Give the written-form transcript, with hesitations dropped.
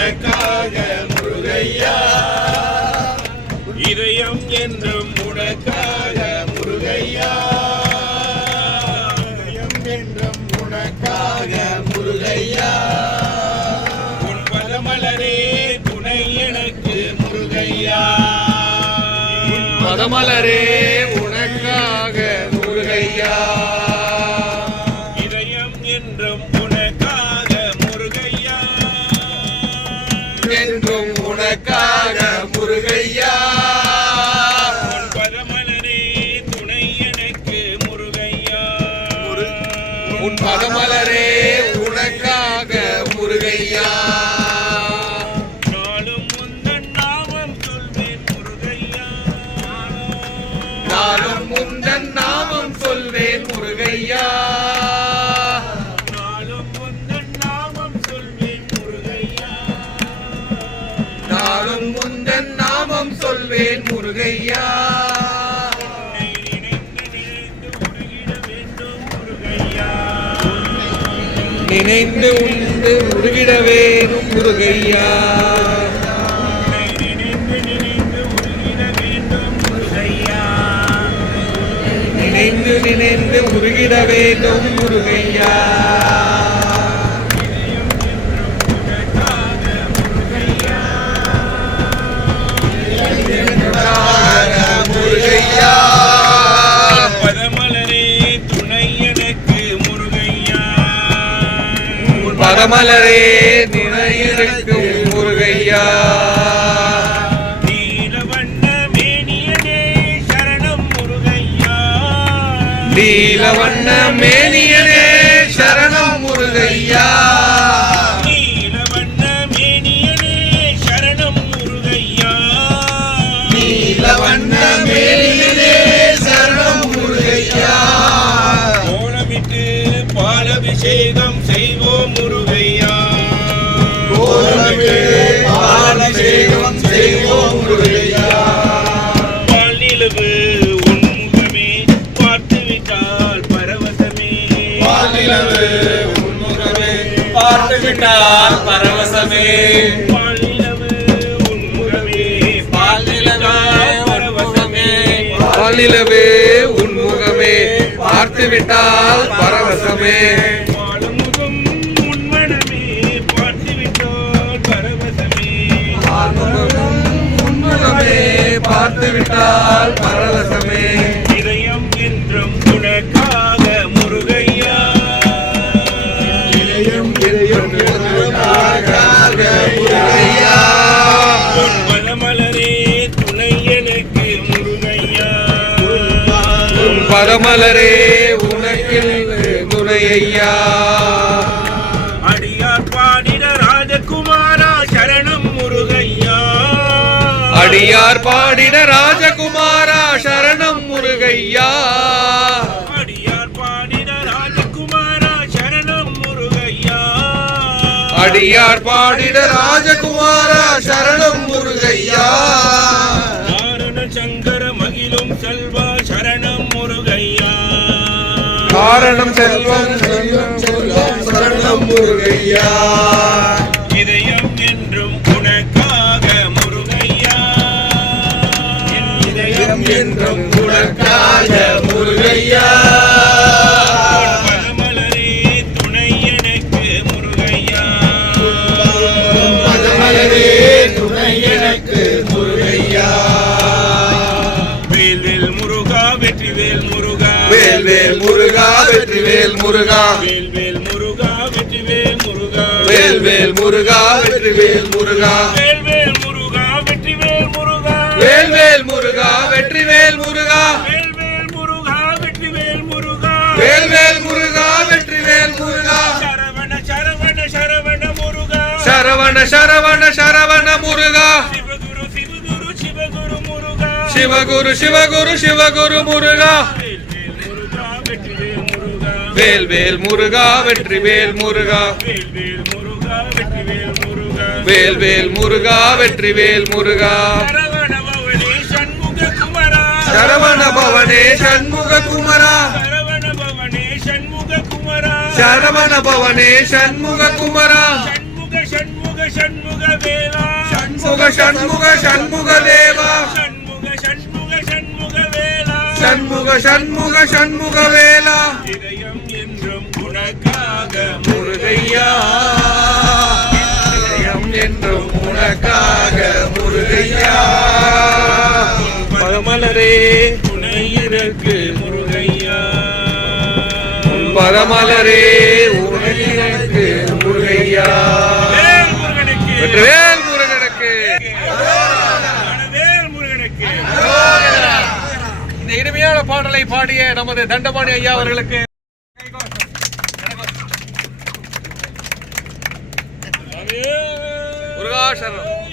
உனக்காக முருகையா, இதயம் என்றும் உனக்காக முருகையா, இதயம் என்றும் உனக்காக முருகையா, உன் பதமலரே துணை எனக்கு முருகையா, பதமலரே உனக்காக முருகையா, இதயம் என்றும் உனக்காக முருகையா, என்றும் உனக்காக முருகையா, உன் பதமலரே துணை எனக்கு முருகையா, உன் பதமலரே உனக்காக முருகையா, நாளும் உந்தன் நாமம் சொல்வேன் முருகையா, நாளும் உந்தன் நாமம் சொல்வேன் முருகையா, நாளும் உந்தன் நாமம் சொல்வேன் முருகையா, நாளும் உந்தன் நாமம் சொல்வேன் முருகையா, நினைந்து உண்டு உருகிட வேணும் முருகையா, நினைந்து நினைந்து உருகிட வேண்டும் முருகையா, முருகையா, பதமலரே துணை எனக்கு முருகையா, பதமலரே துணை எனக்கு முருகையா, நீலவண்ண மேனியனே சரணம் முருகையா, நீலவண்ண மேனியனே சரணம் முருகையா, நீலவண்ண மேனியனே சரணம் முருகையா, கோலமிட்டு பாலபிஷேகம் செய்வோம் முருகையா, கோலமிட்டு பாலபிஷேகம் செய்வோம் முருகையா, பால்நிலவு பார்த்துவிட்டால் பரவசமே, பால்நிலவு உன்முகமே, பால்நிலவே உன்முகமே, பார்த்துவிட்டால் பரவசமே, பாலுமுகம் உன்மனமே, பார்த்துவிட்டால் பரவசமே, பாலுமுகம் உன்முகமே, பார்த்துவிட்டால் பரவசமே, இதயம் என்றும் உனக்காக முருகையா, பதமலரே துணை எனக்கு முருகையா, பதமலரே உனக்கு துணையா, அடியார் பாடிட ராஜகுமாரா சரணம் முருகையா, அடியார் பாடிட ராஜகுமாரா சரணம் முருகையா, அடியார் பாடிட ராஜகுமாரா சரணம் முருகையா, அடியார் பாடிட ராஜகுமாரா சரணம் முருகையா, காரண சங்கர மகிழும் செல்வா சரணம் முருகையா, காரணம் செல்வம் சரணம் முருகையா, இதயம் என்றும் உனக்காக முருகையா, இதயம் என்றும் உனக்காக முருகையா, துணை எனக்கு முருகையா, வேல்வேல் முருகா வெற்றிவேல் முருகா, வேல்வேல் முருகா வெற்றிவேல் முருகா, வேல்வேல் முருகா வெற்றிவேல் முருகா, வேல்வேல் முருகா வெற்றிவேல் முருகா, வேல்வேல் முருகா வெற்றிவேல் முருகா, வேல்வேல் முருகா வெற்றிவேல் முருகா, வேல்வேல் முருகா வெற்றிவேல் முருகா, வேல்வேல் முருகா வெற்றிவேல் முருகா, சரவண சரவண சரவண முருகா, சரவண சரவண சரவண முருகா, சிவகுரு சிவகுரு சிவகுரு முருகா, சிவகுரு சிவகுரு சிவகுரு முருகா, வேல்வேல் முருகா வெற்றிவேல் முருகா, வேல்வேல் முருகா வெற்றிவேல் முருகா, வேல்வேல் முருகா வெற்றிவேல் முருகா, சரவண பவனே சண்முக குமரா, சரவண பவனே சண்முக குமரா, சரவண பவனே சண்முக குமரா, சரவண பவனே சண்முக குமரா, சண்முக சண்முக சண்முக சண்முக சண்முக தேவா சண்முக சண்முக சண்முக வேலா இதயம் என்றும் உனக்காக முருகையா இதயம் என்றும் உனக்காக முருகையா பரமலரே உனையிற்கு முருகையா பரமலரே உனையிற்கு முருகையா வெற்றிவேல் முருகனுக்கு இந்த இனிமையான பாடலை பாடிய நமது தண்டபாணி ஐயா அவர்களுக்கு முருகா சரணம்.